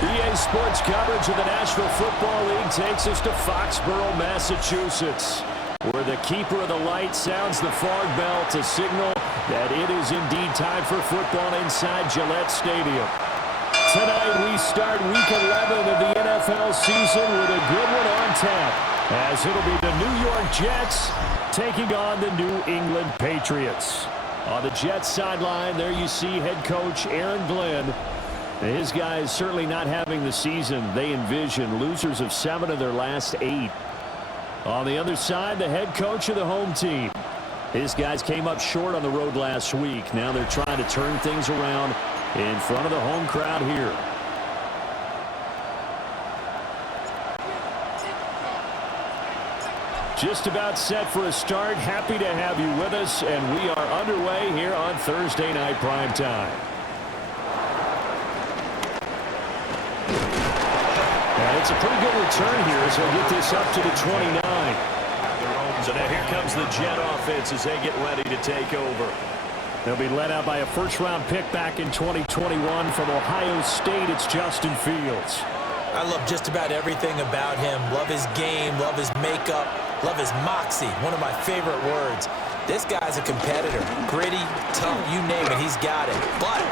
EA Sports coverage of the National Football League takes us to Foxborough, Massachusetts, where the keeper of the light sounds the fog bell to signal that it is indeed time for football inside Gillette Stadium. Tonight we start Week 11 of the NFL season with a good one on tap, as it'll be the New York Jets taking on the New England Patriots. On the Jets sideline, there you see head coach Aaron Glenn. His guys certainly not having the season they envision, losers of 7 of their last 8. On the other side, the head coach of the home team. His guys came up short on the road last week. Now they're trying to turn things around in front of the home crowd here. Just about set for a start. Happy to have you with us, and we are underway here on Thursday Night Primetime. It's a pretty good return here as they'll get this up to the 29. So now here comes the Jet offense as they get ready to take over. They'll be led out by a first-round pick back in 2021 from Ohio State. It's Justin Fields. I love just about everything about him. Love his game, love his makeup, love his moxie. One of my favorite words. This guy's a competitor. Gritty, tough, you name it, he's got it. But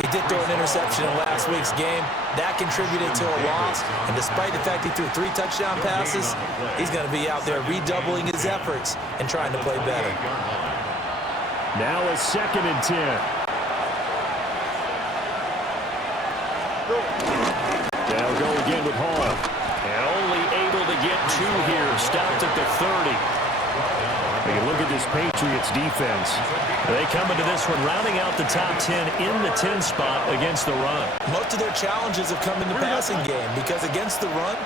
he did throw an interception in last week's game. That contributed to a loss. And despite the fact he threw 3 touchdown passes, he's going to be out there redoubling his efforts and trying to play better. Now a 2nd and 10. They'll go again with Hall. And only able to get 2 here. Stopped at the 30. Take a look at this Patriots defense. They come into this one rounding out the top 10 in the 10 spot against the run. Most of their challenges have come in the passing game because against the run,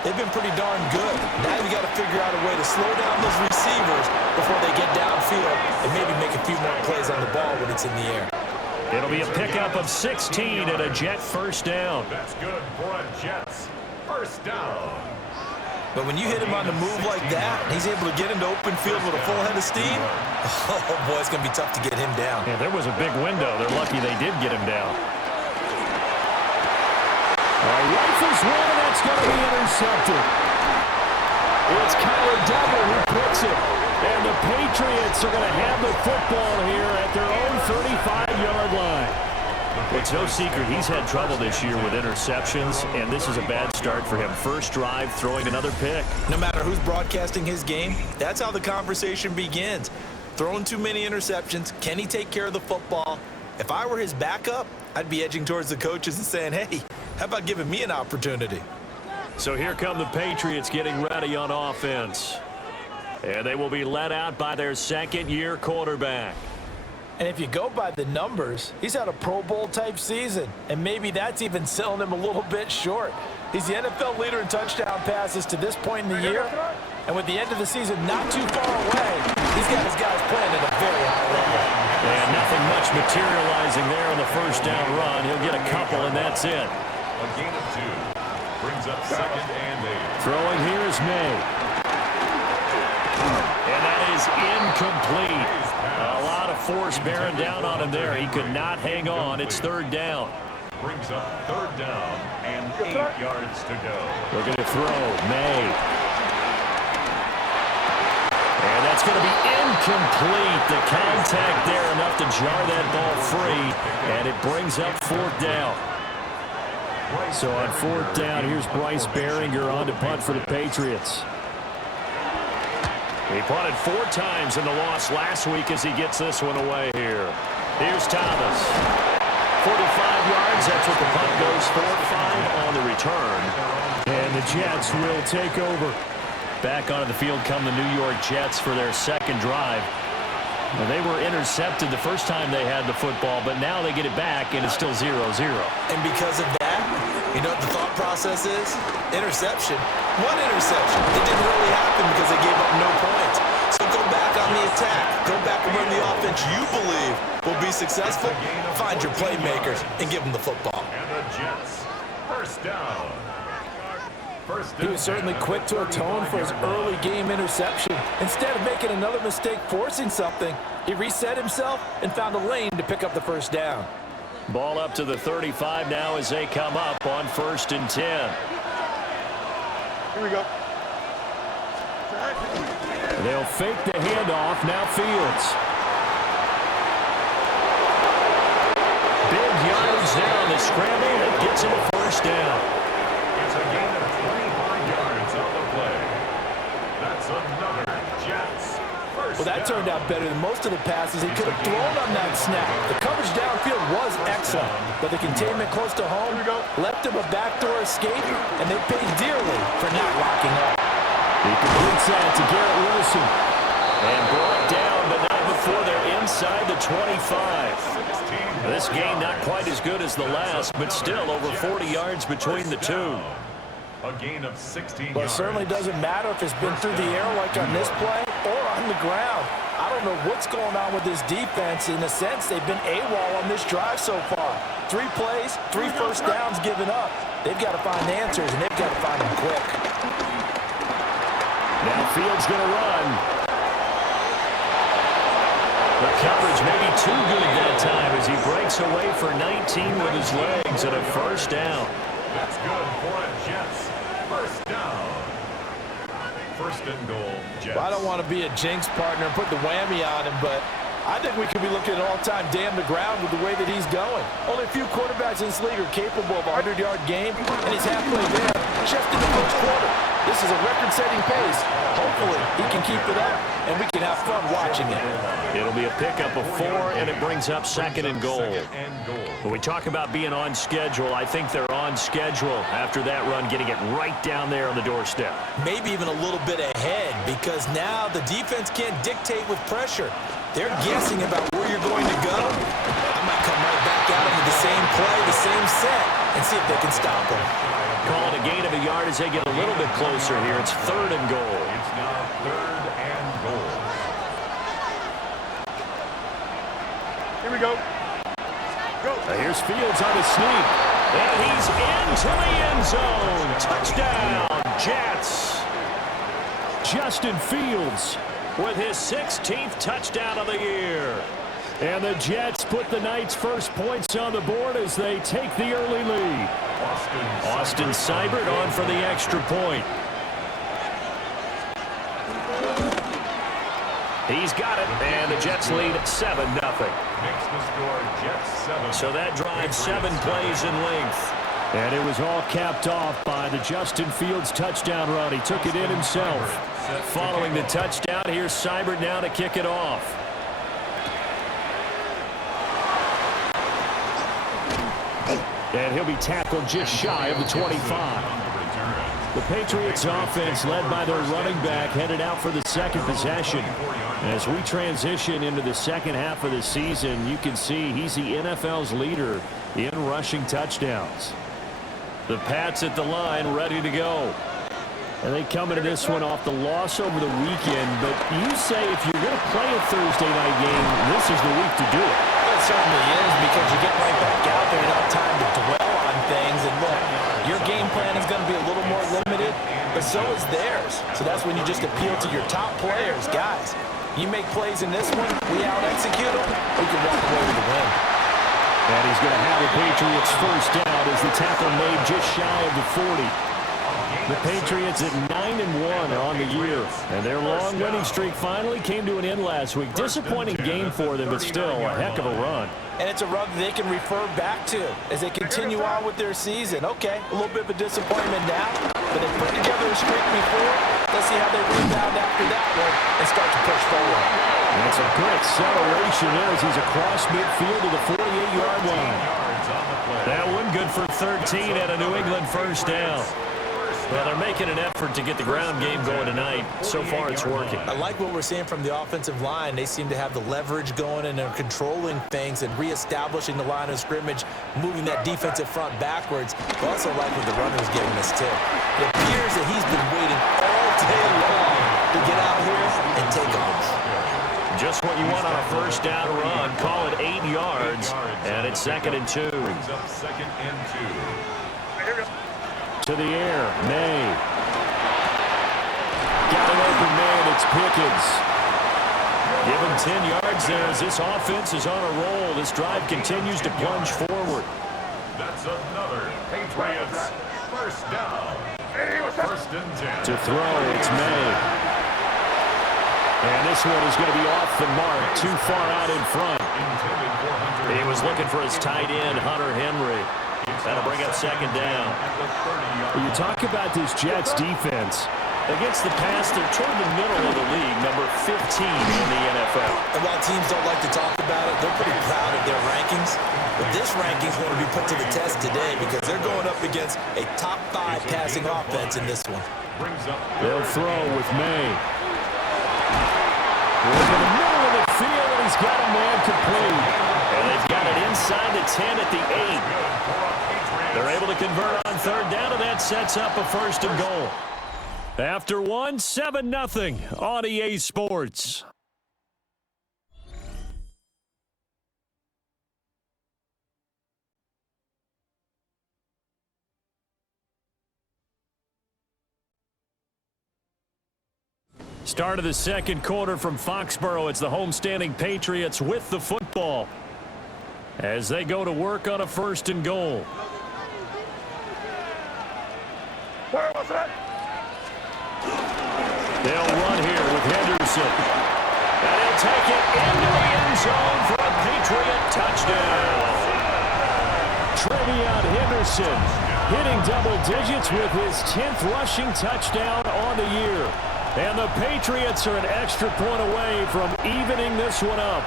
they've been pretty darn good. Now you got to figure out a way to slow down those receivers before they get downfield and maybe make a few more plays on the ball when it's in the air. It'll be a pickup of 16 and a Jet first down. That's good for a Jets first down. But when you hit him on the move like that, he's able to get into open field with a full head of steam, oh, boy, it's going to be tough to get him down. Yeah, there was a big window. They're lucky they did get him down. Rifles one, and that's going to be intercepted. It's Kyler Duggar who puts it. And the Patriots are going to have the football here at their own 35-yard line. It's no secret he's had trouble this year with interceptions, and this is a bad start for him. First drive, throwing another pick. No matter who's broadcasting his game, that's how the conversation begins. Throwing too many interceptions, can he take care of the football? If I were his backup, I'd be edging towards the coaches and saying, hey, how about giving me an opportunity? So here come the Patriots getting ready on offense. And they will be led out by their second-year quarterback. And if you go by the numbers, he's had a Pro Bowl-type season, and maybe that's even selling him a little bit short. He's the NFL leader in touchdown passes to this point in the year, and with the end of the season not too far away, he's got his guys playing at a very high level. And nothing much materializing there on the first down run. He'll get a couple, and that's it. A gain of 2 brings up 2nd and 8. Throwing here is May. And that is incomplete. A lot of force bearing down on him there. He could not hang on. It's 3rd down. Brings up 3rd down and 8 yards to go. Looking to throw. May. And that's going to be incomplete. The contact there enough to jar that ball free, and it brings up fourth down. So on fourth down, here's Bryce Behringer on to punt for the Patriots. He punted 4 times in the loss last week as he gets this one away here. Here's Thomas. 45 yards, that's what the punt goes for. 5 on the return. And the Jets will take over. Back onto the field come the New York Jets for their second drive. Well, they were intercepted the first time they had the football, but now they get it back, and it's still 0-0. And because of that, you know what the thought process is? Interception. 1 interception. It didn't really happen because they gave up no points. So go back on the attack. Go back and run the offense you believe will be successful. Find your playmakers and give them the football. And the Jets, first down. He was certainly quick to atone for his early game interception. Instead of making another mistake forcing something, he reset himself and found a lane to pick up the first down. Ball up to the 35 now as they come up on 1st and 10. Here we go. They'll fake the handoff. Now Fields. Big yards there on the scramble. It gets him a first down. It's a gain of 25 yards on the play. That's another Jets first Well, that turned out better than most of the passes he could have thrown on that snap. The coverage downfield was excellent, but the containment close to home left him a backdoor escape, and they paid dearly for not locking up. He completes that to Garrett Wilson. And brought down, but not before they're inside the 25. This game not quite as good as the last, but still over 40 yards between the two. A gain of 16 Well, it yards. certainly doesn't matter if it's been through the air like on this play or on the ground. I don't know what's going on with this defense. In a sense, they've been AWOL on this drive so far. 3 plays, 3 first downs given up. They've got to find answers, and they've got to find them quick. Now Fields going to run. The coverage may be too good that time as he breaks away for 19 with his legs and a first down. That's good for a Jets first down. First and goal, Jets. Well, I don't want to be a jinx partner and put the whammy on him, but I think we could be looking at an all-time damn to ground with the way that he's going. Only a few quarterbacks in this league are capable of a 100-yard game, and he's halfway there just in the first quarter. This is a record-setting pace. Hopefully, he can keep it up, and we can have fun watching it. It'll be a pickup of 4, and it brings up second and goal. When we talk about being on schedule, I think they're on schedule after that run, getting it right down there on the doorstep. Maybe even a little bit ahead because now the defense can't dictate with pressure. They're guessing about where you're going to go. I might come right back out into the same play, the same set, and see if they can stop them. Call it a gain of a yard as they get a little bit closer here. It's 3rd and goal. It's now 3rd and goal. Here we go. Here's Fields on his sneak. And he's into the end zone. Touchdown, Jets. Justin Fields with his 16th touchdown of the year. And the Jets put the night's first points on the board as they take the early lead. Austin Seibert on for the extra point. He's got it, and the Jets lead 7-0. Makes the score Jets 7. So that drives 7 plays in length. And it was all capped off by the Justin Fields touchdown run. He took it in himself. Following the touchdown, here's Seibert now to kick it off. And he'll be tackled just shy of the 25. The Patriots offense, led by their running back, headed out for the second possession. As we transition into the second half of the season, you can see he's the NFL's leader in rushing touchdowns. The Pats at the line, ready to go. And they come into this one off the loss over the weekend. But you say if you're going to play a Thursday night game, this is the week to do it. It certainly is, because you get right back out there. You don't have time to dwell on things. And look, your game plan is going to be a little more limited, but so is theirs. So that's when you just appeal to your top players. Guys, you make plays in this one, we out-execute them, we can walk away with the win. And he's going to have the Patriots first down as the tackle made just shy of the 40. The Patriots at 9-1 on the year, and their long winning streak finally came to an end last week. Disappointing game for them, but still a heck of a run. And it's a run that they can refer back to as they continue on with their season. Okay, a little bit of a disappointment now, but they put together a streak before. Let's see how they rebound after that one and start to push forward. That's a good acceleration there as he's across midfield to the 48-yard line. That one good for 13 at a New England first down. Well, they're making an effort to get the ground game going tonight. So far, it's working. I like what we're seeing from the offensive line. They seem to have the leverage going, and they're controlling things and reestablishing the line of scrimmage, moving that defensive front backwards. I also like what the runner's giving us, too. It appears that he's been waiting all day long to get out here and take off. Just what you want on a first down run. Call it 8 yards, and it's 2nd and 2. Brings up 2nd and 2. To the air, May. Got an open man, it's Pickens. Give him 10 yards there as this offense is on a roll. This drive continues to plunge forward. That's another Patriots first down. 1st and 10. To throw, it's May. And this one is going to be off the mark, too far out in front. He was looking for his tight end, Hunter Henry. That'll bring up 2nd down. You talk about this Jets defense. Against the pass, they're toward the middle of the league, number 15 in the NFL. And while teams don't like to talk about it, they're pretty proud of their rankings. But this ranking is going to be put to the test today because they're going up against a top 5 passing offense in this one. They'll throw with May. We're in the middle of the field, and he's got a man complete. And they've got it inside the 10 at the 8. They're able to convert on 3rd down, and that sets up a 1st and goal. After one, 7-0 on EA Sports. Start of the 2nd quarter from Foxborough. It's the homestanding Patriots with the football as they go to work on a 1st and goal. They'll run here with Henderson. And he'll take it into the end zone for a Patriot touchdown. Trevion Henderson hitting double digits with his 10th rushing touchdown on the year. And the Patriots are an extra point away from evening this one up.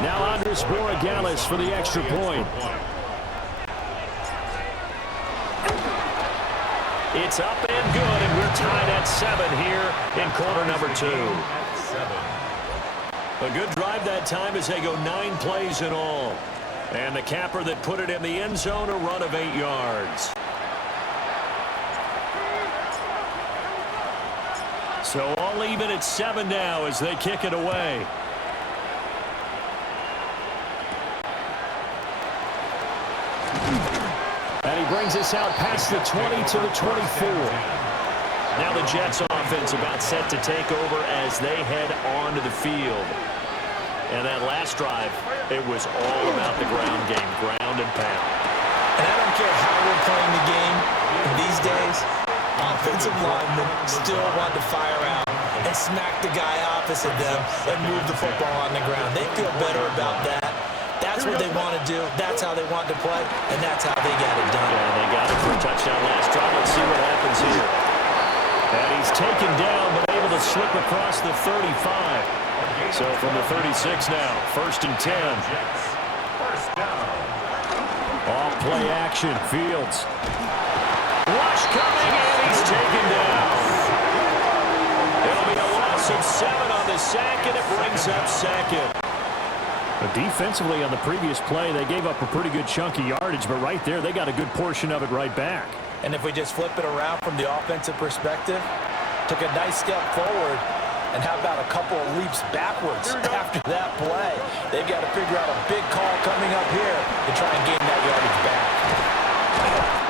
Now Andres Borregales for the extra point. It's up and good, and we're tied at 7 here in quarter number 2. A good drive that time as they go 9 plays in all. And the capper that put it in the end zone, a run of 8 yards. So all even at 7 now as they kick it away. And he brings us out past the 20 to the 24. Now the Jets offense about set to take over as they head onto the field. And that last drive, it was all about the ground game, ground and pound. And I don't care how we're playing the game these days, offensive linemen still want to fire out and smack the guy opposite them and move the football on the ground. They feel better about that. That's what they want to do. That's how they want to play, and that's how they got it done. And they got it for a touchdown last drive. Let's see what happens here. And he's taken down, but able to slip across the 35. So from the 36 now, 1st and 10. Off play action, Fields. Rush coming, and he's taken down. It'll be a loss of 7 on the sack, and it brings up 2nd. But defensively on the previous play, they gave up a pretty good chunk of yardage, but right there, they got a good portion of it right back. And if we just flip it around from the offensive perspective, took a nice step forward, and how about a couple of leaps backwards after that play? They've got to figure out a big call coming up here to try and gain that yardage back.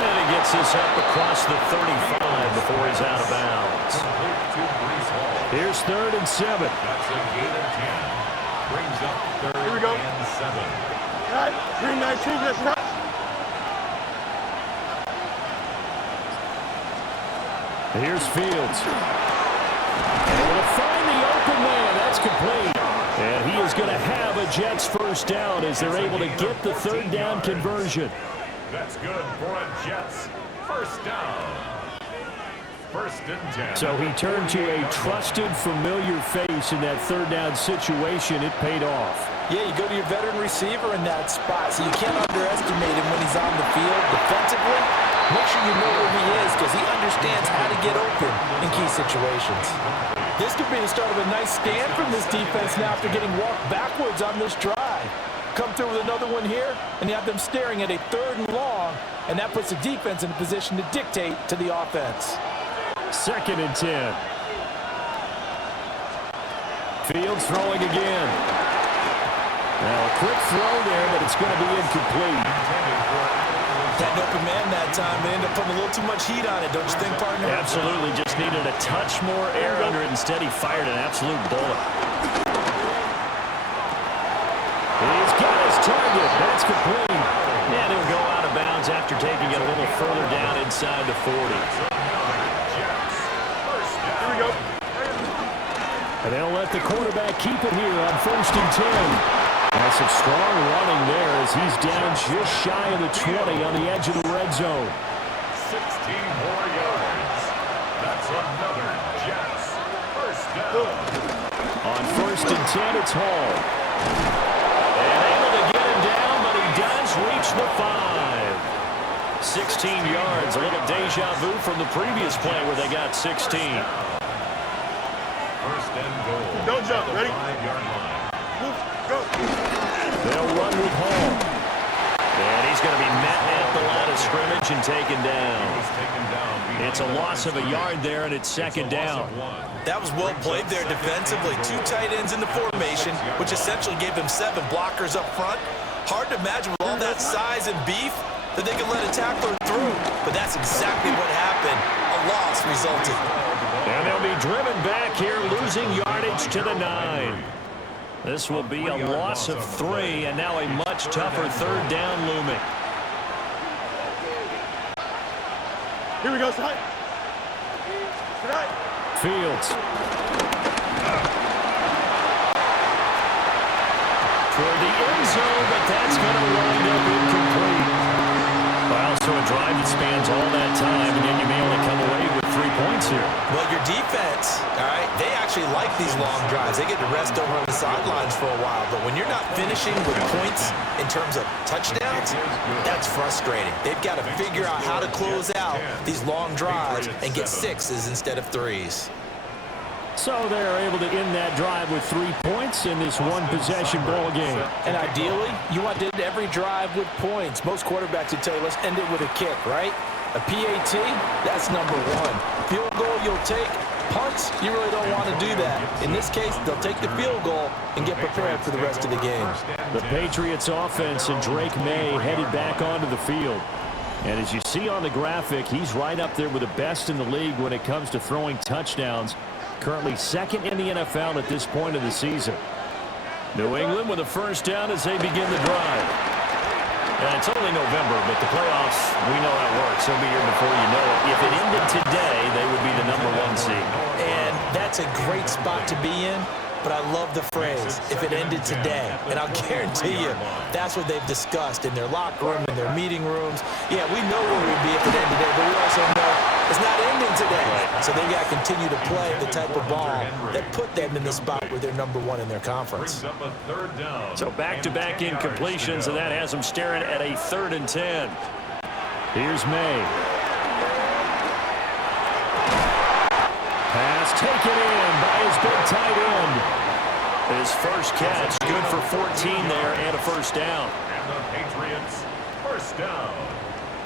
And he gets this up across the 35 before he's out of bounds. Here's 3rd and 7. That's a gain of 10. Brings up 3rd Here we go. and 7. Right. 319. Let's run. Here's Fields. And will find the open man. That's complete. And he is going to have a Jets first down as they're able to get the 3rd down conversion. That's good for a Jets first down. 1st and 10. So he turned to a trusted, familiar face in that 3rd down situation. It paid off. Yeah, you go to your veteran receiver in that spot, so you can't underestimate him when he's on the field defensively. Make sure you know where he is because he understands how to get open in key situations. This could be the start of a nice stand from this defense now after getting walked backwards on this drive. Come through with another one here, and you have them staring at a 3rd and long, and that puts the defense in a position to dictate to the offense. 2nd and 10. Fields throwing again. Now a quick throw there, but it's going to be incomplete. That open man that time, they ended up putting a little too much heat on it, don't you think, partner? Absolutely, just needed a touch more air under it. Instead, he fired an absolute bullet. He's got his target. That's complete. And he'll go out of bounds after taking it a little further down inside the 40. Here we go. And they'll let the quarterback keep it here on 1st and 10. That's some strong running there as he's down just shy of the 20 on the edge of the red zone. 16 more yards. That's another Jets first down. On 1st and 10, it's Hall. And able to get him down, but he does reach the 5. 16 yards, a little deja vu from the previous play where they got 16. 1st and goal. Don't jump. Ready? 5-yard line. Move. Go. They'll run with Hall. And he's going to be met at the line of scrimmage and taken down. It's a loss of a yard there, and it's 2nd down. That was well played there defensively. 2 tight ends in the formation, which essentially gave them 7 blockers up front. Hard to imagine with all that size and beef that they could let a tackler through. But that's exactly what happened. A loss resulted. And they'll be driven back here, losing yardage to the 9. This will be a loss of 3, and now a much tougher 3rd down looming. Here we go, side. Tonight. Fields. Toward the end zone, but that's going to wind up incomplete. Wow, so a drive that spans all that time, and then you may only come away with 3 points here. Well, your defense, all right, they actually like these long drives. They get to rest over on the sidelines for a while. But when you're not finishing with points in terms of touchdowns, that's frustrating. They've got to figure out how to close out these long drives and get 6s instead of 3s. So they're able to end that drive with 3 points in this one-possession ball game. And ideally, you want to end every drive with points. Most quarterbacks would tell you, let's end it with a kick, right? A PAT, that's number 1. Field goal you'll take. Punts, you really don't want to do that. In this case, they'll take the field goal and get prepared for the rest of the game. The Patriots offense and Drake May headed back onto the field. And as you see on the graphic, he's right up there with the best in the league when it comes to throwing touchdowns. Currently 2nd in the NFL at this point of the season. New England with a first down as they begin the drive. And it's only November, but the playoffs, we know how it works. They'll be here before you know it. If it ended today, they would be the number 1 seed. And that's a great spot to be in. But I love the phrase, if it ended today. And I'll guarantee you, that's what they've discussed in their locker room, in their meeting rooms. Yeah, we know where we'd be if it ended today, but we also know it's not ending today. So they've got to continue to play the type of ball that put them in the spot where they're number 1 in their conference. So back-to-back incompletions, and that has them staring at a 3rd and 10. Here's May. Pass taken in by his big tight end. His first catch, good for 14 there and a first down. And the Patriots first down.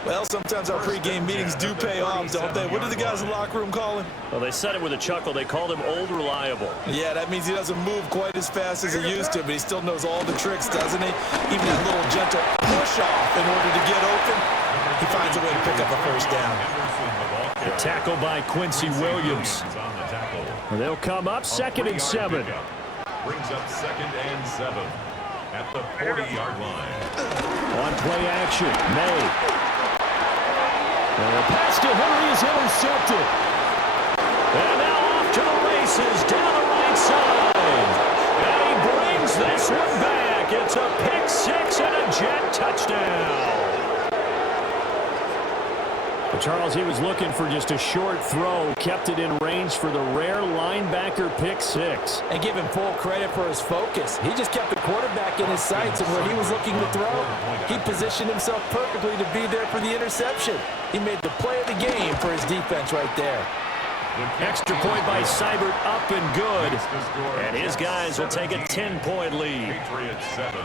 Well, sometimes our pregame meetings do pay off, don't they? What do the guys in the locker room call him? Well, they said it with a chuckle. They called him Old Reliable. Yeah, that means he doesn't move quite as fast as he used to, but he still knows all the tricks, doesn't he? Even that little gentle push-off in order to get open. he finds a way to pick up a first down. The tackle by Quincy Williams. They'll come up 2nd and 7. Brings up 2nd and 7 at the 40-yard line. On play action, May. And the pass to Henry is intercepted. And now off to the races down the right side. And he brings this one back. It's a pick 6 and a Jet touchdown. But Charles, he was looking for just a short throw, kept it in range for the rare linebacker pick 6. And give him full credit for his focus. He just kept the quarterback in his sights, and where he was looking to throw, he positioned himself perfectly to be there for the interception. He made the play of the game for his defense right there. Extra point by Seibert, up and good. And his guys will take a 10-point lead. Patriots 7.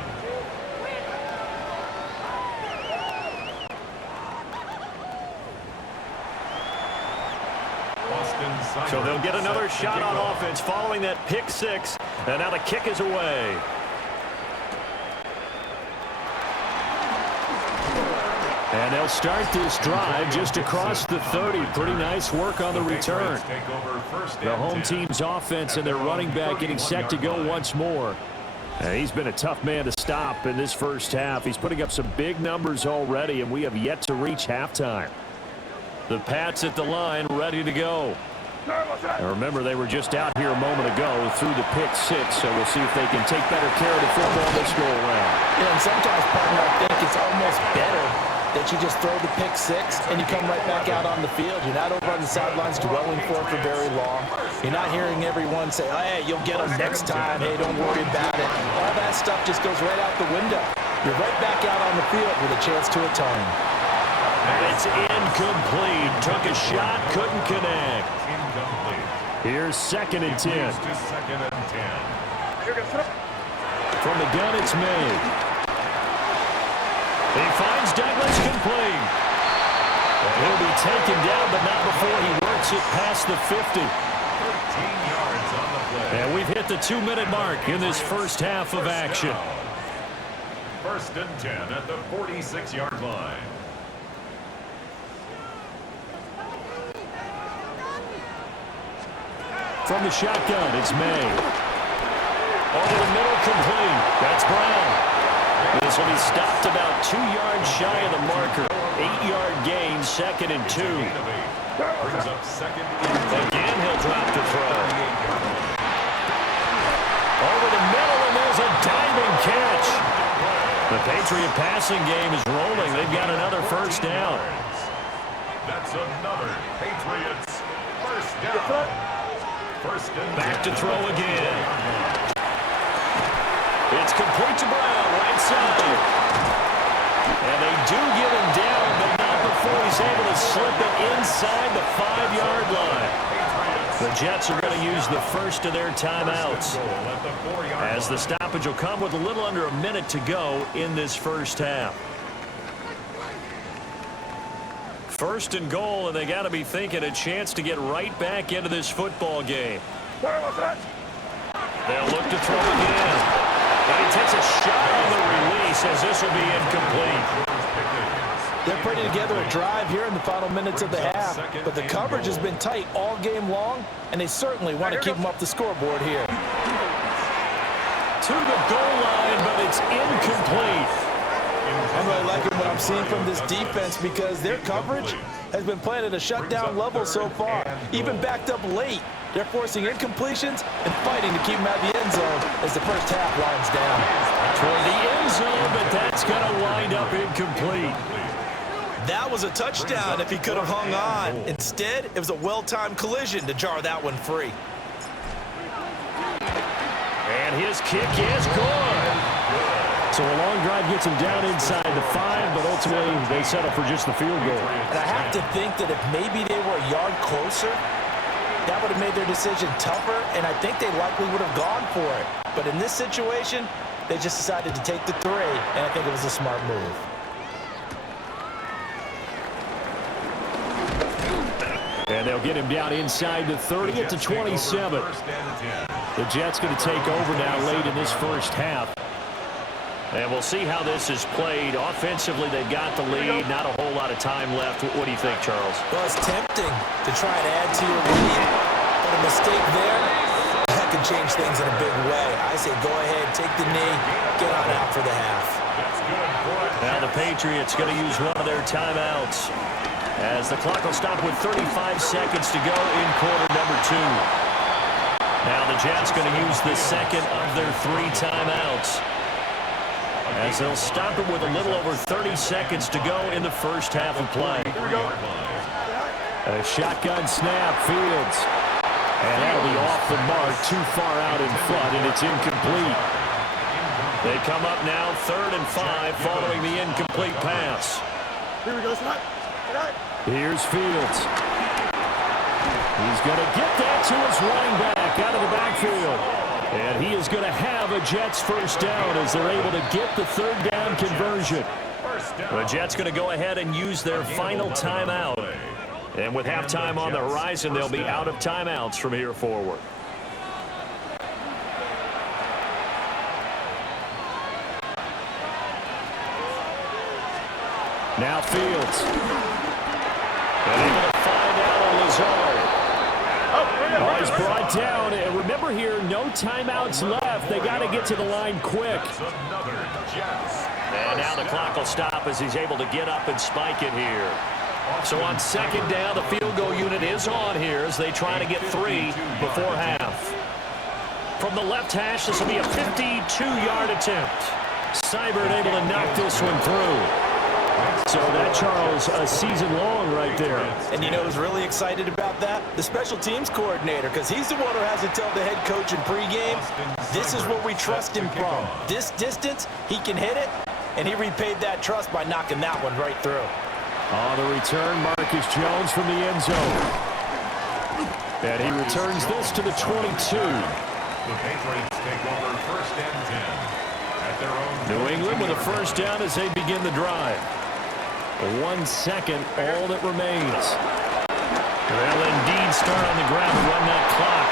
So they'll get another shot on offense following that pick 6. And now the kick is away. And they'll start this drive just across the 30. Pretty nice work on the return. The home team's offense and their running back getting set to go once more. And he's been a tough man to stop in this first half. He's putting up some big numbers already, and we have yet to reach halftime. The Pats at the line, ready to go. And remember, they were just out here a moment ago through the pick 6, so we'll see if they can take better care of the football this go around. Yeah, and sometimes, partner, I think it's almost better that you just throw the pick 6 and you come right back out on the field. You're not over on the sidelines dwelling for very long. You're not hearing everyone say, oh, hey, you'll get them next time. Hey, don't worry about it. All that stuff just goes right out the window. You're right back out on the field with a chance to atone. And it's incomplete. Took a shot, couldn't connect. Incomplete. Here's 2nd and 10. Moves to 2nd and 10. From the gun, it's made. He finds Douglas complete. He'll be taken down, but not before he works it past the 50. 13 yards on the play. And we've hit the 2-minute mark in this first half of action. 1st and 10 at the 46-yard line. From the shotgun, it's May. Over the middle, complete. That's Brown. This will be stopped about 2 yards shy of the marker. 8-yard gain, 2nd and 2. Brings up 2nd and 10. Again, he'll drop to throw. Over the middle, and there's a diving catch. The Patriot passing game is rolling. They've got another first down. That's another Patriots first down. First and Back to throw again. It's complete to Brown, right side. And they do get him down, but not before he's able to slip it inside the 5-yard line. The Jets are going to use the first of their timeouts, as the stoppage will come with a little under a minute to go in this first half. 1st and goal, and they got to be thinking a chance to get right back into this football game. They'll look to throw again. And he takes a shot on the release, as this will be incomplete. They're putting together a drive here in the final minutes of the half, but the coverage has been tight all game long, and they certainly want to keep them up the scoreboard here. To the goal line, but it's incomplete. I'm really liking what I'm seeing from this defense because their coverage has been playing at a shutdown level so far. Even backed up late, they're forcing incompletions and fighting to keep them out of the end zone as the first half winds down. Toward the end zone, but that's going to wind up incomplete. That was a touchdown if he could have hung on. Instead, it was a well-timed collision to jar that one free. And his kick is good. So a long drive gets him down inside the 5, but ultimately they settle for just the field goal. And I have to think that if maybe they were a yard closer, that would have made their decision tougher, and I think they likely would have gone for it. But in this situation, they just decided to take the 3, and I think it was a smart move. And they'll get him down inside the 30 at the 27. The Jets going to take over now late in this first half. And we'll see how this is played. Offensively, they've got the lead. Not a whole lot of time left. What do you think, Charles? Well, it's tempting to try and add to your lead, but a mistake there, that can change things in a big way. I say go ahead, take the knee, get on out for the half. Now the Patriots going to use one of their timeouts as the clock will stop with 35 seconds to go in quarter number 2. Now the Jets going to use the second of their 3 timeouts, as they'll stop it with a little over 30 seconds to go in the first half of play. Here we go. A shotgun snap, Fields. And that'll be off the mark, too far out in front, and it's incomplete. They come up now 3rd and 5 following the incomplete pass. Here we go, Scott. Here's Fields. He's going to get that to his running back out of the backfield. And he is going to have a Jets first down as they're able to get the 3rd down conversion. The Jets going to go ahead and use their final timeout. And with halftime on the horizon, they'll be out of timeouts from here forward. Now Fields. And able to find Allen Lazard. Oh, he's brought down. And remember here, no timeouts left. They got to get to the line quick. And now the clock will stop as he's able to get up and spike it here. So on 2nd down, the field goal unit is on here as they try to get 3 before half. From the left hash, this will be a 52-yard attempt. Seibert able to knock this one through. So that, Charles, a season long right there. And you know who's really excited about that? The special teams coordinator, because he's the one who has to tell the head coach in pregame, this is what we trust him from. This distance, he can hit it, and he repaid that trust by knocking that one right through. On the return, Marcus Jones from the end zone. And he returns this to the 22. The Patriots take over 1st and 10 at their own. New England with a first down as they begin the drive. 1 second, all that remains. They'll indeed start on the ground to run that clock.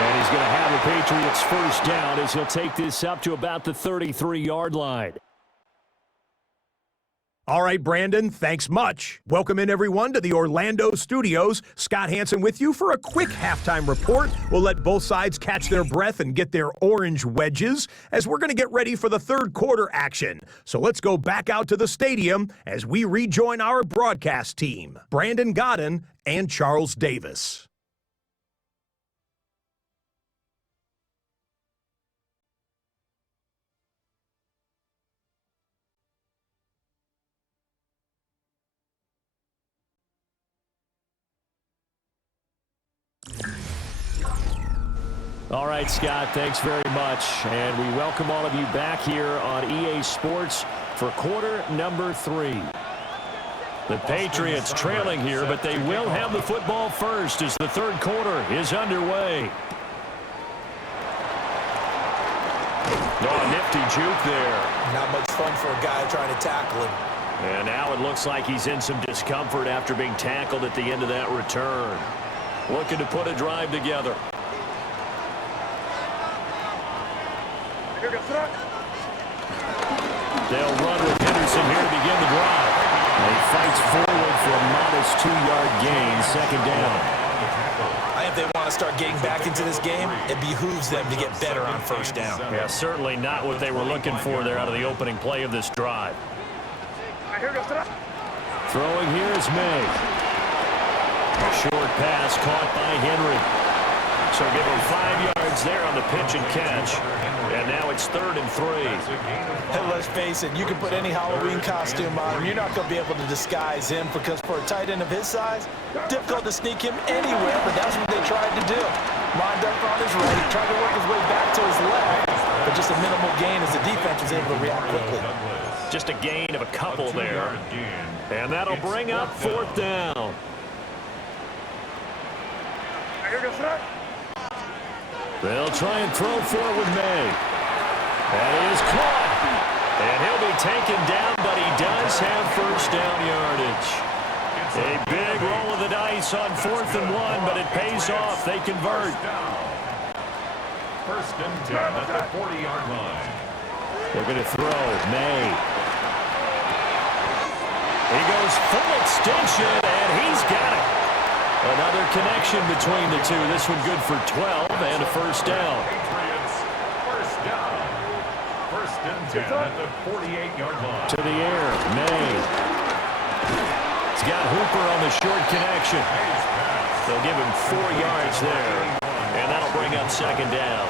And he's going to have the Patriots first down as he'll take this up to about the 33-yard line. All right, Brandon, thanks much. Welcome in, everyone, to the Orlando studios. Scott Hansen with you for a quick halftime report. We'll let both sides catch their breath and get their orange wedges as we're going to get ready for the 3rd quarter action. So let's go back out to the stadium as we rejoin our broadcast team, Brandon Godden and Charles Davis. All right, Scott, thanks very much. And we welcome all of you back here on EA Sports for quarter number 3. The Patriots trailing here, but they will have the football first as the 3rd quarter is underway. Oh, nifty juke there. Not much fun for a guy trying to tackle him. And now it looks like he's in some discomfort after being tackled at the end of that return. Looking to put a drive together. They'll run with Henderson here to begin the drive. And he fights forward for a modest 2-yard gain, 2nd down. If they want to start getting back into this game, it behooves them to get better on 1st down. Yeah, certainly not what they were looking for there out of the opening play of this drive. Throwing here is May. A short pass caught by Henry. So give him 5 yards there on the pitch and catch. And now it's 3rd and 3. And let's face it, you can put any Halloween costume on him. You're not going to be able to disguise him because for a tight end of his size, difficult to sneak him anywhere, but that's what they tried to do. Lined up on his right, he tried to work his way back to his left, but just a minimal gain as the defense was able to react quickly. Just a gain of a couple there. And that'll bring up 4th down. They'll try and throw forward May. That is caught. And he'll be taken down, but he does have 1st down yardage. A big roll of the dice on 4th and 1, but it pays off. They convert. 1st and 10 at the 40-yard line. Looking to throw. May. He goes full extension, and he's got it. Another connection between the two. This one good for 12 and a first down. Patriots, first down. First and 10 at the 48-yard line. To the air, May. He's got Hooper on the short connection. They'll give him 4 yards there, and that'll bring up second down.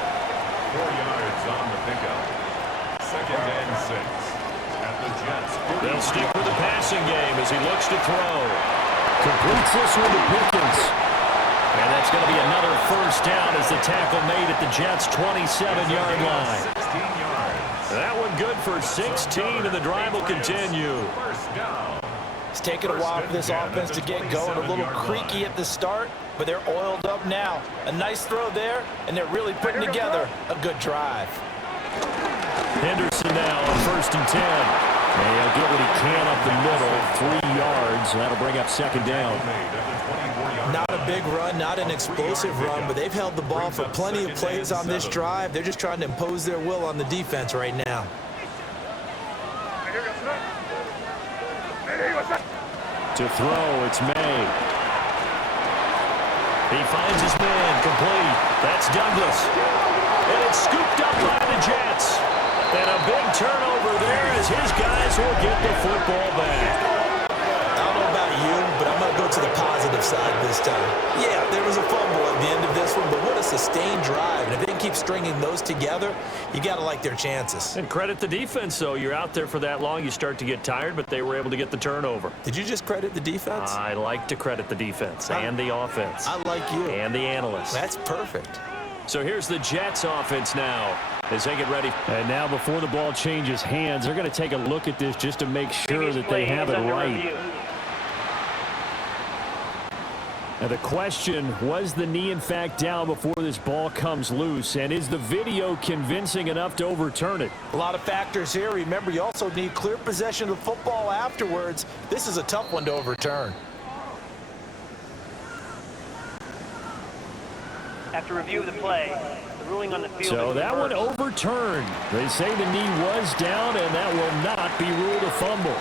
4 yards on the pickup. Second and 6 at the Jets. They'll stick with the passing game as he looks to throw. Completes this one to Pickens. And that's going to be another first down as the tackle made at the Jets' 27-yard line. 16 yards. That one good for 16, and the drive will continue. First down. It's taken a while for this offense to get going. A little creaky at the start, but they're oiled up now. A nice throw there, and they're really putting together a good drive. Henderson now on first and 10. And he'll get what he can up the middle, 3 yards. And that'll bring up second down. Not a big run, not an explosive run, but they've held the ball for plenty of plays on this drive. They're just trying to impose their will on the defense right now. To throw, it's May. He finds his man, complete. That's Douglas. And it's scooped up by the Jets. And a big turnover there as his guys will get the football back. I don't know about you, but I'm going to go to the positive side this time. Yeah, there was a fumble at the end of this one, but what a sustained drive. And if they can keep stringing those together, you got to like their chances. And credit the defense, though. You're out there for that long, you start to get tired, but they were able to get the turnover. Did you just credit the defense? I like to credit the defense and the offense. I like you. And the analysts. That's perfect. So here's the Jets offense now as they get ready. And now before the ball changes hands, they're going to take a look at this just to make sure that they have it right. Now the question, was the knee in fact down before this ball comes loose? And is the video convincing enough to overturn it? A lot of factors here. Remember, you also need clear possession of the football afterwards. This is a tough one to overturn. After review of the play, the ruling on the field. So that one overturned. They say the knee was down, and that will not be ruled a fumble.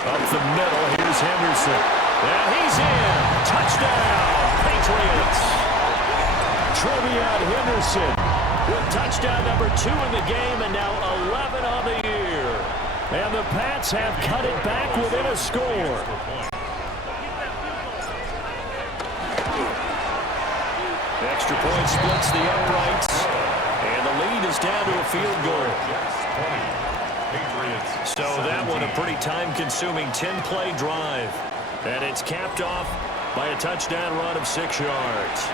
Up the middle, here's Henderson. And he's in. Touchdown, Patriots. Trevion Henderson with touchdown number 2 in the game, and now 11 on the year. And the Pats have cut it back within a score. Extra point splits the uprights, and the lead is down to a field goal. So that one a pretty time-consuming 10-play drive, and it's capped off by a touchdown run of 6 yards.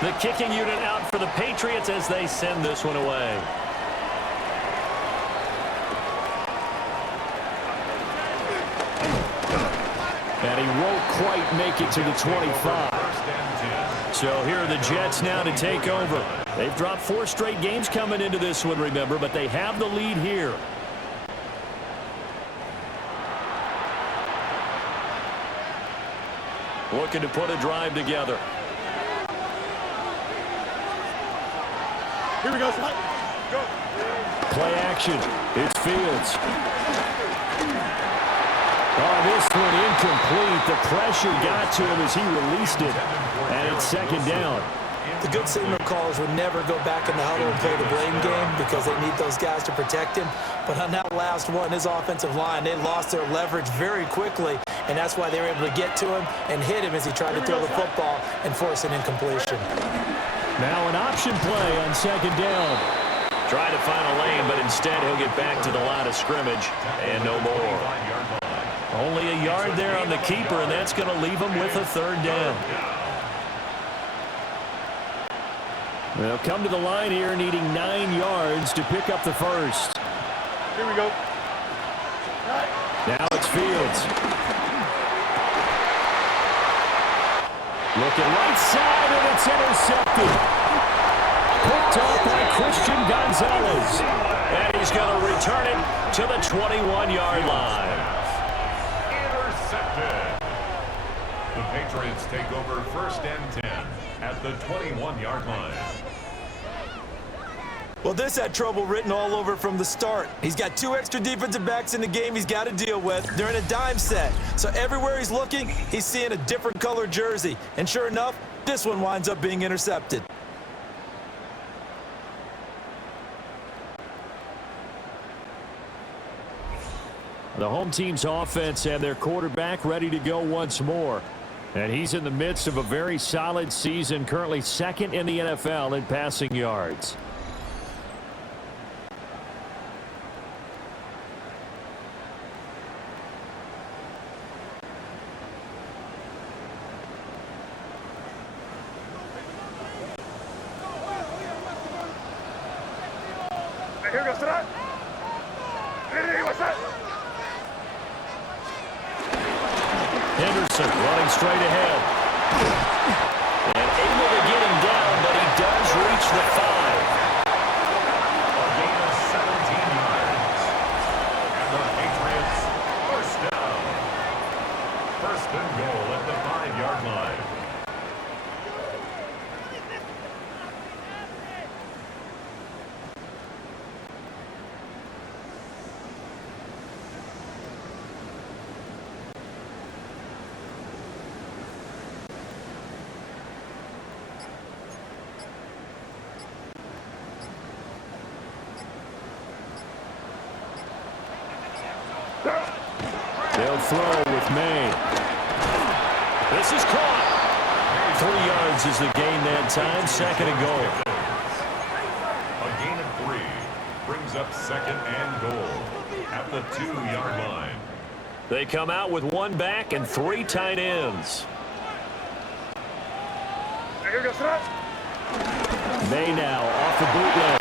The kicking unit out for the Patriots as they send this one away. And he won't quite make it to the 25. So here are the Jets now to take over. They've dropped 4 straight games coming into this one, remember, but they have the lead here. Looking to put a drive together. Here we go. Go. Play action. It's Fields. Oh, this one incomplete. The pressure got to him as he released it. And it's second down. The good signal callers would never go back in the huddle and play the blame game because they need those guys to protect him. But on that last one, his offensive line, they lost their leverage very quickly, and that's why they were able to get to him and hit him as he tried to throw the football and force an incompletion. Now an option play on second down. Try to find a lane, but instead he'll get back to the line of scrimmage and no more. Only a yard there on the keeper, and that's going to leave him with a third down. They'll come to the line here needing 9 yards to pick up the first. Here we go. Now it's Fields. Looking right side, and it's intercepted. Picked off by Christian Gonzalez. And he's going to return it to the 21-yard line. intercepted. The Patriots take over 1st and 10 at the 21-yard line. Well, this had trouble written all over from the start. He's got 2 extra defensive backs in the game he's got to deal with. They're in a dime set. So everywhere he's looking, he's seeing a different color jersey. And sure enough, this one winds up being intercepted. The home team's offense and their quarterback ready to go once more. And he's in the midst of a very solid season, currently 2nd in the NFL in passing yards. Here goes that. Hey, what's that? Henderson running straight ahead. And able to get him down, but he does reach the 5. A gain of 17 yards. And the Patriots, 1st down. 1st and goal at the 5-yard line. They'll throw with May. This is caught. 3 yards is the gain that time. 2nd and goal. A gain of 3 brings up 2nd and goal at the 2-yard line. They come out with 1 back and 3 tight ends. Here goes that. May now off the bootleg.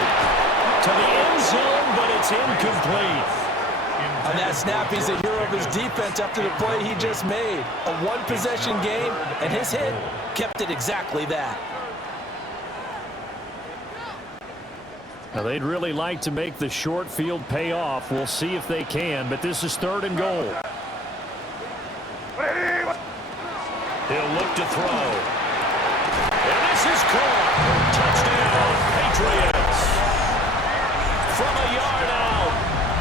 To the end zone, but it's incomplete. On that snap, he's a hero of his defense after the play he just made. A 1-possession game, and his hit kept it exactly that. Now, they'd really like to make the short field pay off. We'll see if they can, but this is 3rd and goal. He'll look to throw. And this is caught. Touchdown, Patriots. From a yard out.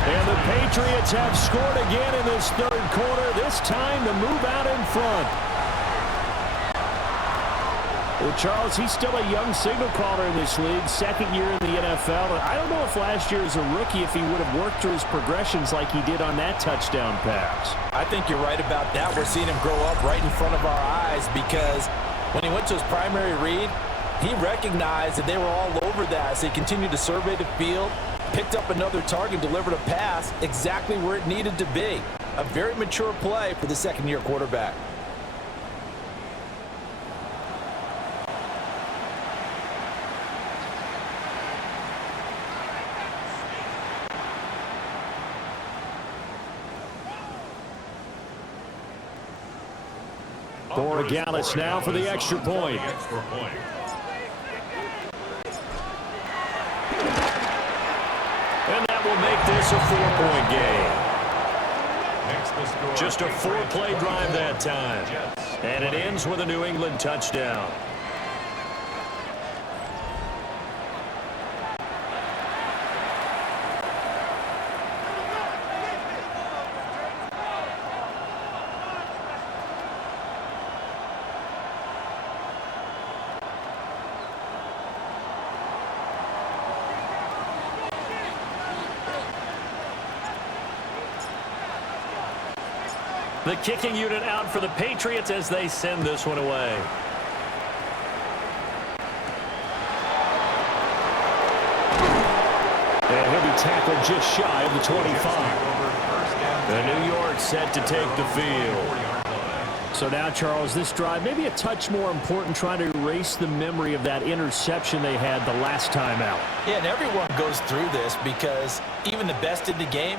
And the Patriots have scored again in this 3rd quarter, this time to move out in front. Well, Charles, he's still a young signal caller in this league, 2nd year in the NFL. And I don't know if last year as a rookie, if he would have worked through his progressions like he did on that touchdown pass. I think you're right about that. We're seeing him grow up right in front of our eyes because when he went to his primary read, he recognized that they were all over that. So he continued to survey the field, picked up another target, delivered a pass exactly where it needed to be. A very mature play for the 2nd-year quarterback. Borregales now for the extra point. And that will make this a 4-point game. Just a 4-play drive that time. And it ends with a New England touchdown. The kicking unit out for the Patriots as they send this one away. And he'll be tackled just shy of the 25. And New York set to take the field. So now, Charles, this drive maybe a touch more important, trying to erase the memory of that interception they had the last time out. Yeah, and everyone goes through this because even the best in the game,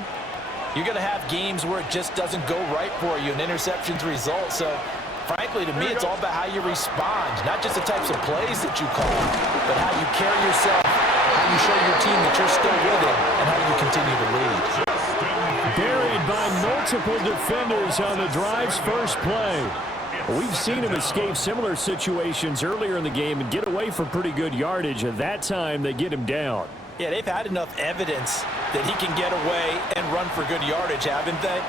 you're going to have games where it just doesn't go right for you and interceptions result. So, frankly, to me, it's all about how you respond, not just the types of plays that you call, but how you carry yourself, how you show your team that you're still with it, and how you continue to lead. Buried by multiple defenders on the drive's first play. We've seen him escape similar situations earlier in the game and get away from pretty good yardage, and that time they get him down. Yeah, they've had enough evidence that he can get away and run for good yardage, haven't they?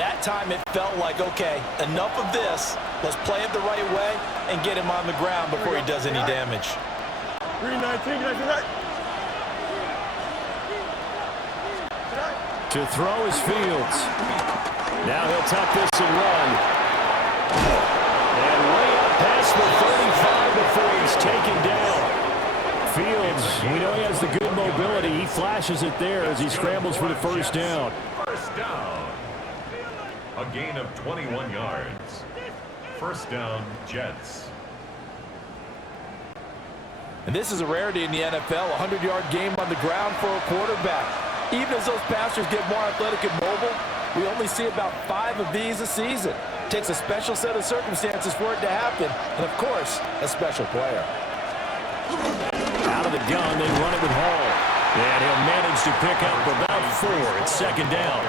That time it felt like, okay, enough of this. Let's play it the right way and get him on the ground before he does any damage. 319, right. To throw is Fields. Now he'll tuck this and run. And way up past the 35 before he's taken down. Fields, we know he has the good mobility. He flashes it there as he scrambles for the first down. First down. A gain of 21 yards. First down, Jets. And this is a rarity in the NFL, a 100-yard game on the ground for a quarterback. Even as those passers get more athletic and mobile, we only see about 5 of these a season. It takes a special set of circumstances for it to happen, and of course, a special player. Out of the gun, they run it with Hall. And he'll manage to pick up about 4 at second down.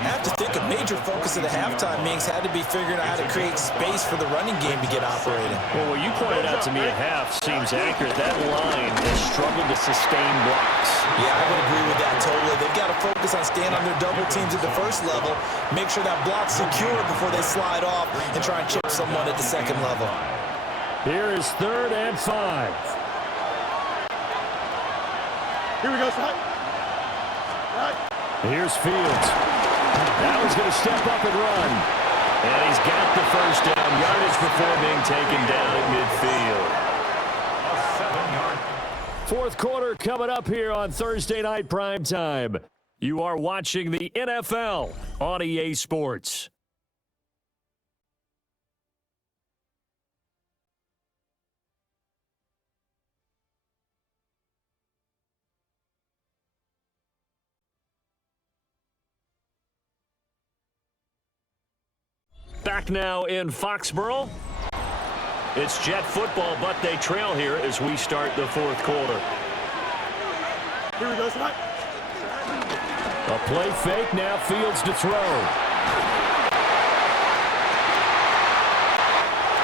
I have to think a major focus of the halftime meetings had to be figuring out how to create space for the running game to get operating. Well, what you pointed out to me at half seems accurate. That line has struggled to sustain blocks. Yeah, I would agree with that totally. They've got to focus on staying on their double teams at the first level, make sure that block's secure before they slide off and try and chip someone at the second level. Here is 3rd and 5. Here we go, son. Here's Fields. Now he's going to step up and run. And he's got the first down. Yardage before being taken down at midfield. 4th quarter coming up here on Thursday Night Primetime. You are watching the NFL on EA Sports. Back now in Foxborough. It's Jet football, but they trail here as we start the 4th quarter. Here we go, son. A play fake, now Fields to throw.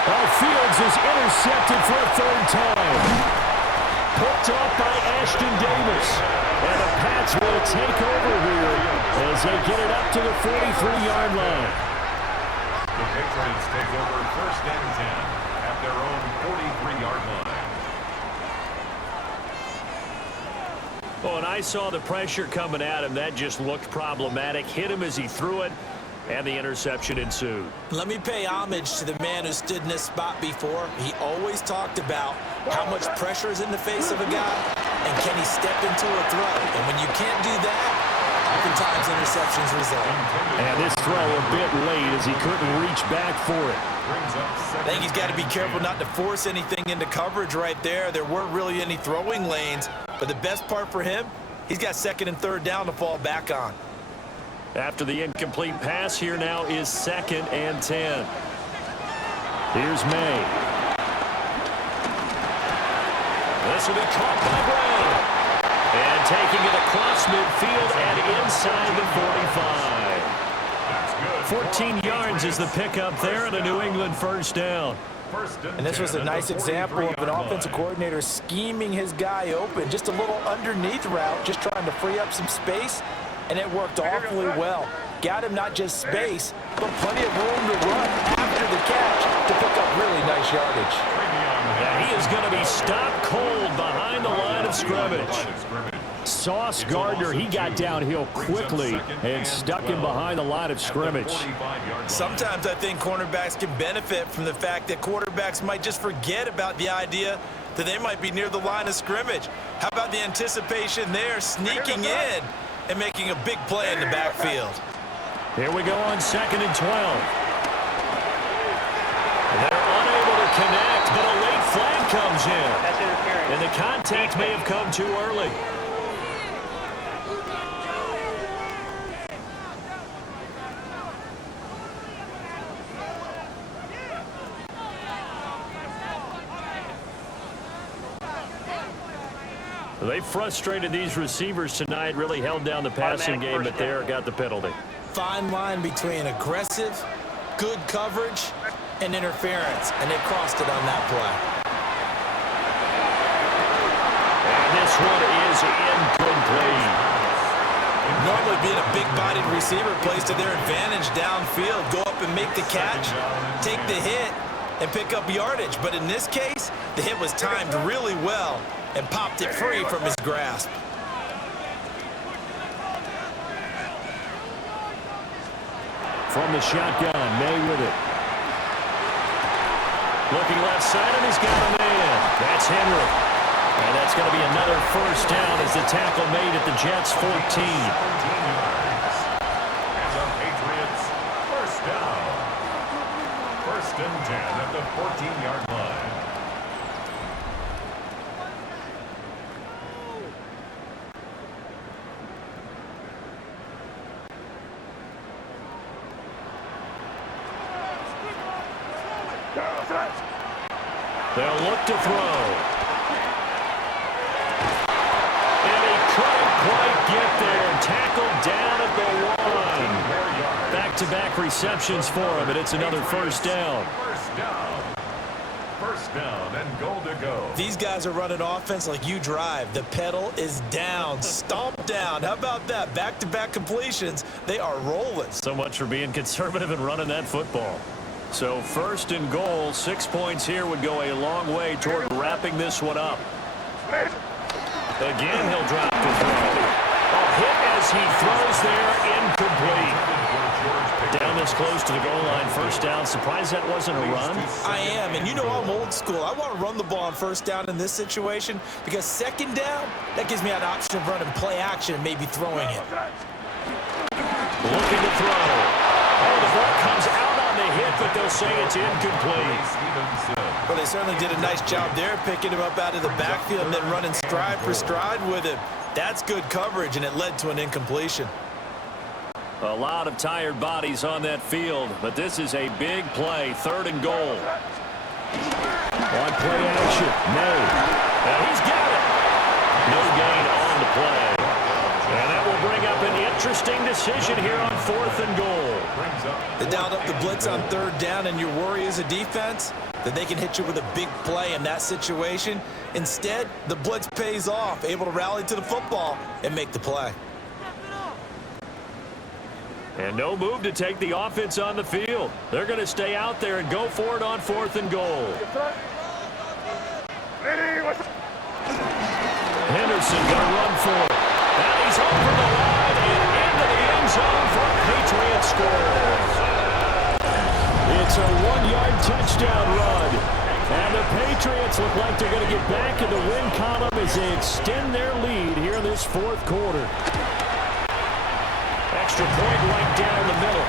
Oh, Fields is intercepted for a 3rd time. Picked off by Ashton Davis. And the Pats will take over here as they get it up to the 43-yard line. The Patriots take over 1st and 10 at their own 43-yard line. Oh, and I saw the pressure coming at him. That just looked problematic. Hit him as he threw it, and the interception ensued. Let me pay homage to the man who stood in this spot before. He always talked about how much pressure is in the face of a guy, and can he step into a throw. And when you can't do that, oftentimes interceptions result. And this throw a bit late as he couldn't reach back for it. I think he's got to be careful not to force anything into coverage right there. There weren't really any throwing lanes, but the best part for him, he's got 2nd and 3rd down to fall back on. After the incomplete pass, here now is 2nd and 10. Here's May. This will be caught by Brown. And taking it across midfield and inside the 45. 14 yards is the pickup there, and a New England first down. And this was a nice example of an offensive coordinator scheming his guy open. Just a little underneath route, just trying to free up some space, and it worked awfully well. Got him not just space, but plenty of room to run after the catch to pick up really nice yardage. And he is going to be stopped cold behind the line of scrimmage. Sauce Gardner, he got downhill quickly and stuck him behind the line of scrimmage. Sometimes I think cornerbacks can benefit from the fact that quarterbacks might just forget about the idea that they might be near the line of scrimmage. How about the anticipation there, sneaking in and making a big play in the backfield? Here we go on 2nd and 12. They're unable to connect, but a late flag comes in. That's interference. And the contact may have come too early. They frustrated these receivers tonight, really held down the passing game, but there got the penalty. fine line between aggressive, good coverage, and interference, and they crossed it on that play. And this one is incomplete. Normally being a big-bodied receiver plays to their advantage downfield. Go up and make the catch, take the hit, and pick up yardage. But in this case, the hit was timed really well and popped it free from his grasp. From the shotgun, May with it. Looking left side, and he's got a man. That's Henry. And that's going to be another first down as the tackle made at the Jets' 14. 17 yards. And the Patriots, first down. First and 10 at the 14-yard line. They'll look to throw. And he couldn't quite get there. Tackled down at the 1. Back-to-back receptions for him, and it's another first down. First down. First down and goal to go. These guys are running offense like you drive. The pedal is down, stomp down. How about that? Back-to-back completions. They are rolling. So much for being conservative and running that football. So first and goal, 6 points here would go a long way toward wrapping this one up. Again, he'll drop to throw. A hit as he throws there, incomplete. Down this close to the goal line, first down. Surprised that wasn't a run? I am, and you know I'm old school. I want to run the ball on first down in this situation because second down, that gives me an option of running play action and maybe throwing it. Looking to throw. Oh, the ball comes out on the hit, but they'll say it's incomplete. Well, they certainly did a nice job there, picking him up out of the backfield and then running stride for stride with him. That's good coverage, and it led to an incompletion. A lot of tired bodies on that field, but this is a big play, third and goal. On play action, May. And he's got it. No gain on the play. And that will bring up an interesting decision here on fourth and goal. They dialed up the blitz on third down, and your worry as a defense that they can hit you with a big play in that situation. Instead, the blitz pays off, able to rally to the football and make the play. And no move to take the offense on the field. They're going to stay out there and go for it on fourth and goal. Henderson going to run for it. And he's over the line and into the end zone for a Patriots score. It's a 1-yard touchdown run. And the Patriots look like they're going to get back in the win column as they extend their lead here in this fourth quarter. Extra point right down the middle.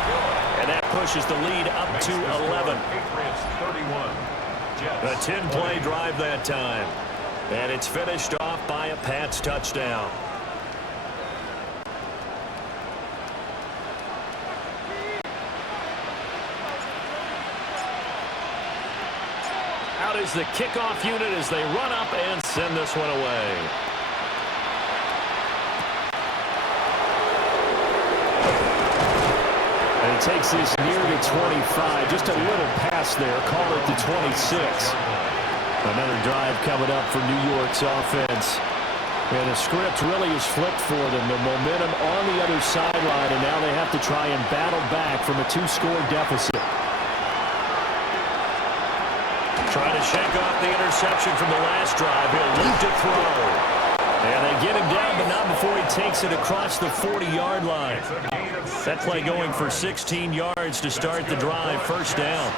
And that pushes the lead up to 11. A 10-play drive that time. And it's finished off by a Pats touchdown. Out is the kickoff unit as they run up and send this one away. And he takes this near the 25. Just a little pass there. Call it the 26. Another drive coming up for New York's offense. And the script really is flipped for them. The momentum on the other sideline, and now they have to try and battle back from a 2-score deficit. Trying to shake off the interception from the last drive. He'll look to throw. And they get him down, but not before he takes it across the 40-yard line. That play going for 16 yards to start the drive. First down.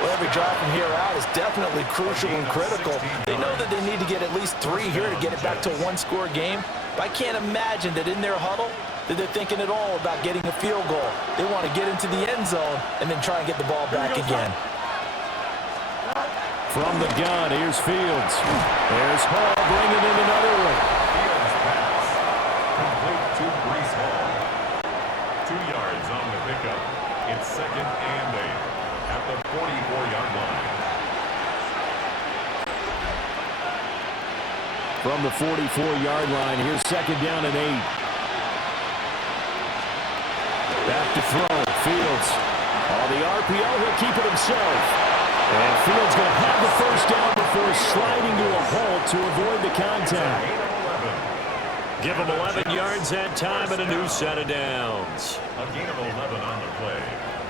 Well, every drive from here out is definitely crucial and critical. They know that they need to get at least 3 here to get it back to a 1-score game. But I can't imagine that in their huddle that they're thinking at all about getting a field goal. They want to get into the end zone and then try and get the ball back again. From the gun, here's Fields. There's Hall bringing in another one. Fields pass. Complete to Brees Hall. 2 yards on the pickup. It's second and 8 at the 44-yard line. From the 44-yard line, here's second down and 8. Back to throw. Fields. On the RPO, he'll keep it himself. And Fields going to have the first down before sliding to a halt to avoid the contact. Give him 11 yards that time and a new set of downs. A gain of 11 on the play.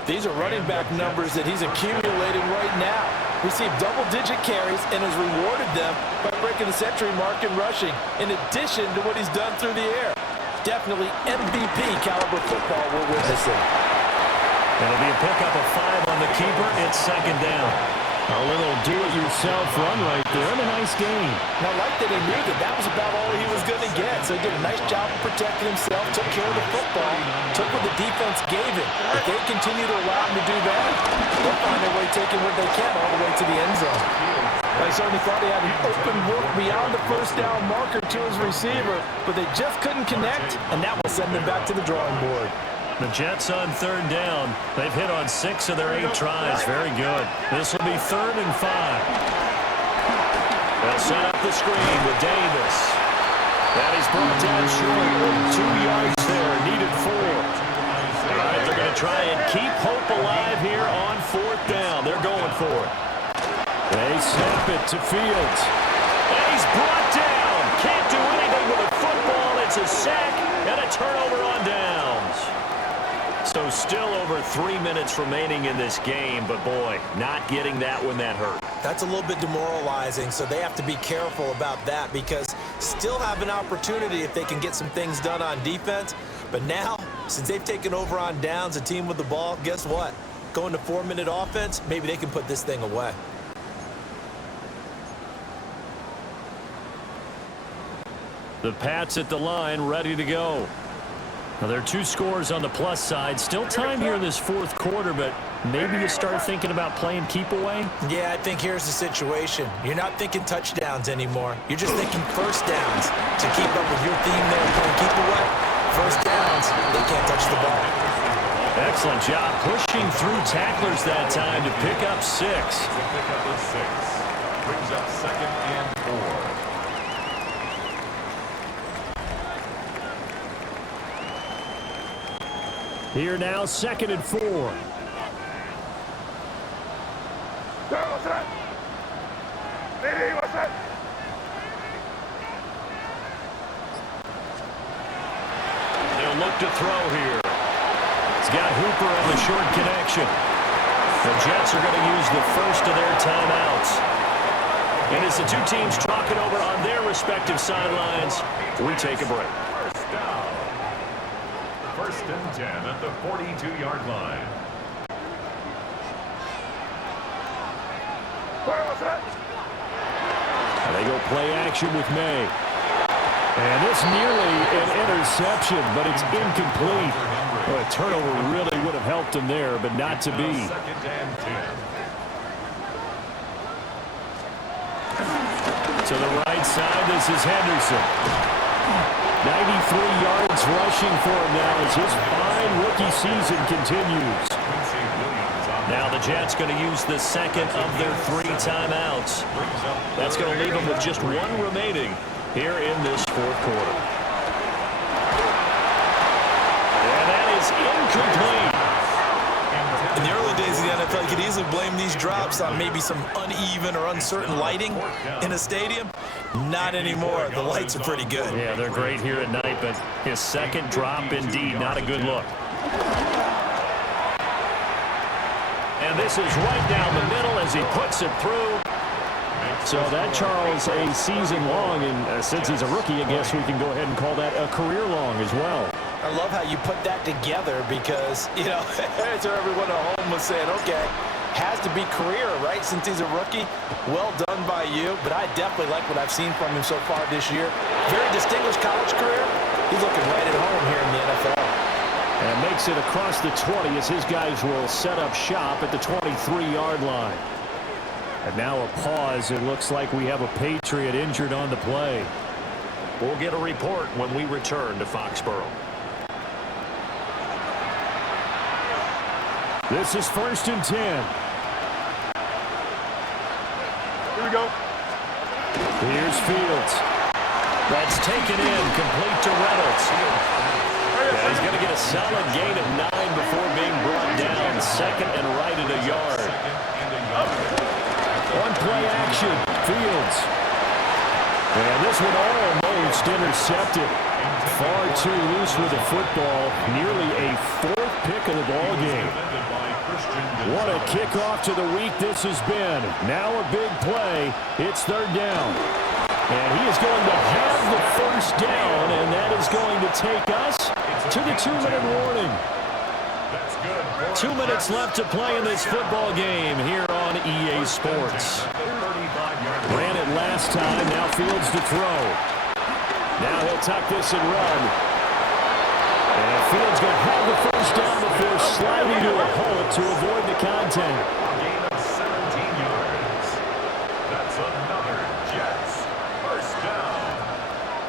These are running back numbers that he's accumulating right now. Received double-digit carries and has rewarded them by breaking the century mark in rushing, in addition to what he's done through the air. Definitely MVP caliber football we're witnessing. It'll be a pickup of 5 on the keeper. It's second down. A little do-it-yourself run right there and a nice gain. And I like that he knew that that was about all he was going to get. So he did a nice job of protecting himself, took care of the football, took what the defense gave him. If they continue to allow him to do that, they'll find their way taking what they can all the way to the end zone. I certainly thought he had an open look beyond the first down marker to his receiver, but they just couldn't connect, and that will send them back to the drawing board. The Jets on third down. They've hit on 6 of their 8 tries. Very good. This will be 3rd and 5. They'll set up the screen with Davis. That is brought down short. 2 yards there. Needed 4. All right, they're going to try and keep hope alive here on 4th down. They're going for it. They snap it to Fields. And he's brought down. Can't do anything with a football. It's a sack and a turnover on downs. So still over 3 minutes remaining in this game, but boy, not getting that when that hurt. That's a little bit demoralizing, so they have to be careful about that because still have an opportunity if they can get some things done on defense. But now, since they've taken over on downs, a team with the ball, guess what? Going to 4-minute offense, maybe they can put this thing away. The Pats at the line, ready to go. Now, there are 2 scores on the plus side. Still time here in this 4th quarter, but maybe you start thinking about playing keep away? Yeah, I think here's the situation. You're not thinking touchdowns anymore. You're just thinking first downs. To keep up with your theme there, playing keep away, first downs, they can't touch the ball. Excellent job pushing through tacklers that time to pick up 6. To pick up the 6. Brings up 2nd and 4. Here now, 2nd and 4. They'll look to throw here. He's got Hooper on the short connection. The Jets are going to use the first of their timeouts. And as the 2 teams talk it over on their respective sidelines, we take a break. First down. 1st and 10 at the 42-yard line. And they go play action with May. And it's nearly an interception, but it's incomplete. Well, a turnover really would have helped him there, but not to be. 2nd and 10. To the right side, this is Henderson. 93 yards rushing for him now as his fine rookie season continues. Now the Jets going to use the 2nd of their 3 timeouts. That's going to leave them with just 1 remaining here in this 4th quarter. And that is incomplete. In the early days of the NFL, you could easily blame these drops on maybe some uneven or uncertain lighting in a stadium. Not anymore. The lights are pretty good. Yeah, they're great here at night, but his 2nd drop, indeed, not a good look. And this is right down the middle as he puts it through. So that, Charles, a season long, and since he's a rookie, I guess we can go ahead and call that a career long as well. I love how you put that together because, you know, so everyone at home was saying, okay, has to be career, right, since he's a rookie. Well done by you, but I definitely like what I've seen from him so far this year. Very distinguished college career. He's looking right at home here in the NFL. And makes it across the 20 as his guys will set up shop at the 23-yard line. And now a pause. It looks like we have a Patriot injured on the play. We'll get a report when we return to Foxborough. This is 1st and 10. Here we go. Here's Fields. That's taken in, complete to Reynolds. He's going to get a solid gain of 9 before being brought down. Second and right at a yard. On play action, Fields. And this one almost intercepted. Far too loose with the football. Nearly a 4th pick of the ball game. What a kickoff to the week this has been. Now a big play. It's 3rd down. And he is going to have the first down, and that is going to take us to the 2-minute warning. 2 minutes left to play in this football game here on EA Sports. Ran it last time, now Fields to throw. Now he'll tuck this and run. And Fields going to have the first down before sliding to a halt to avoid the contact. Gain of 17 yards. That's another Jets first down.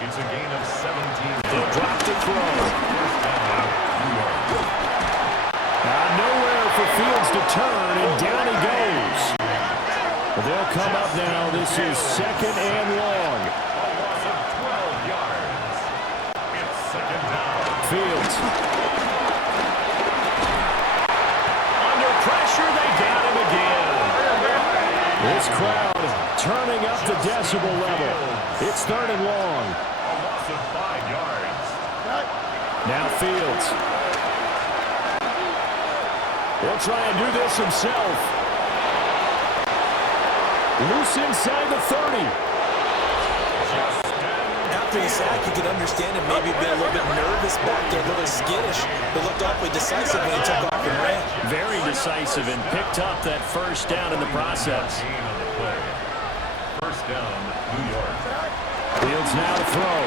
It's a gain of 17. They'll drop the throw. Nowhere for Fields to turn, and down he goes. They'll come up now. This is 2nd and long. A loss of 12 yards. It's 2nd down. Fields. Under pressure, they got him again. This crowd turning up the decibel level. It's 3rd and long. A loss of 5 yards. Now Fields. He'll try and do this himself. Loose inside the 30. After the sack, you could understand him maybe being a little bit nervous back there, a little skittish. But looked awfully decisive when he took off and ran. Very decisive and picked up that first down in the process. Gain on the play. First down, New York. Fields now to throw.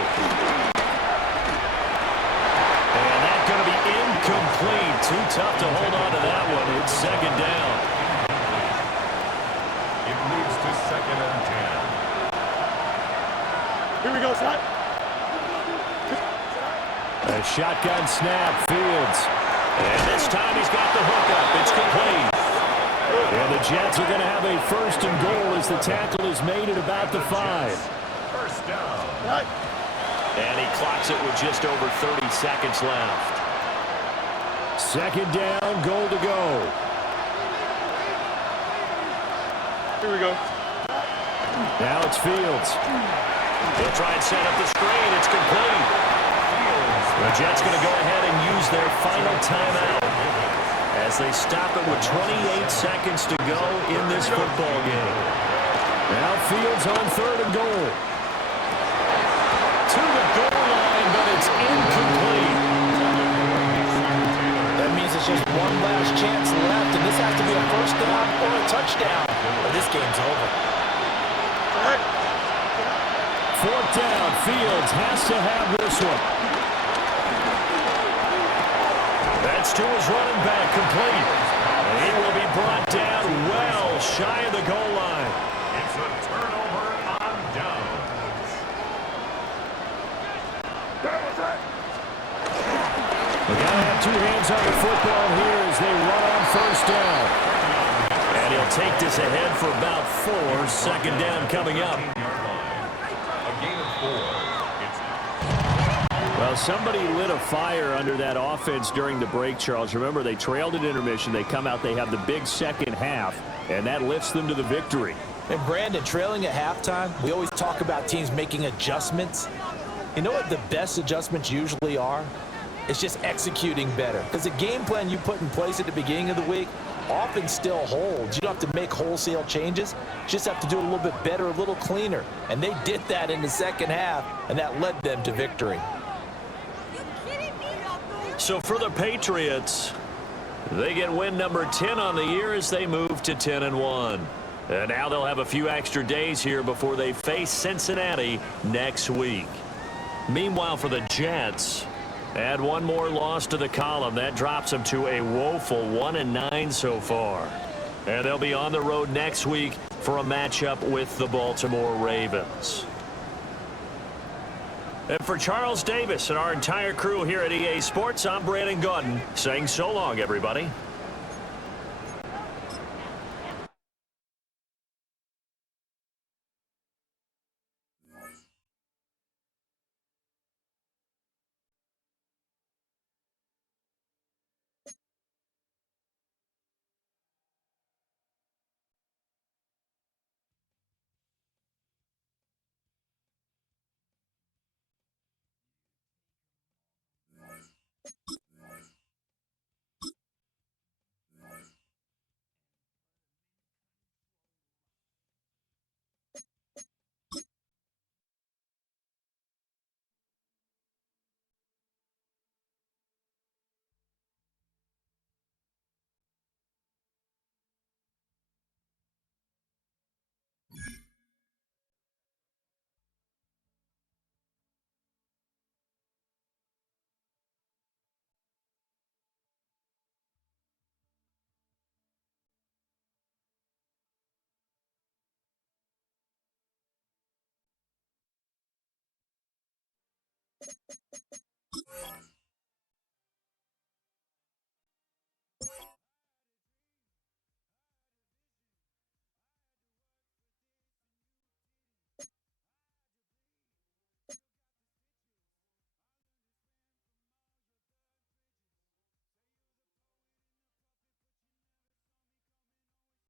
And that's going to be incomplete. Too tough to hold on to that one. It's 2nd down. It moves to 2nd and 10. Here we go, Scott. A shotgun snap, Fields. And this time he's got the hookup. It's complete. And the Jets are going to have a 1st and goal as the tackle is made at about the 5. First down. And he clocks it with just over 30 seconds left. 2nd down, goal to go. Here we go. Now it's Fields. He'll try and set up the screen. It's complete. The Jets going to go ahead and use their final timeout as they stop it with 28 seconds to go in this football game. Now Fields on 3rd and goal. To the goal line, but it's incomplete. That means it's just one last chance left, and this has to be a first down or a touchdown, or this game's over. 4th down, Fields has to have this one. That's to his running back, complete. And he will be brought down well shy of the goal line. It's a turnover on downs. We gotta have 2 hands on the football here as they run on 1st down. And he'll take this ahead for about 4. 2nd down coming up. A gain of 4. Well, somebody lit a fire under that offense during the break, Charles. Remember, they trailed at intermission. They come out, they have the big second half, and that lifts them to the victory. And Brandon, trailing at halftime, we always talk about teams making adjustments. You know what the best adjustments usually are? It's just executing better. Because the game plan you put in place at the beginning of the week often still holds. You don't have to make wholesale changes. You just have to do it a little bit better, a little cleaner. And they did that in the second half, and that led them to victory. So for the Patriots, they get win number 10 on the year as they move to 10-1. And now they'll have a few extra days here before they face Cincinnati next week. Meanwhile, for the Jets, add one more loss to the column. That drops them to a woeful 1-9 so far. And they'll be on the road next week for a matchup with the Baltimore Ravens. And for Charles Davis and our entire crew here at EA Sports, I'm Brandon Gaudin saying so long, everybody.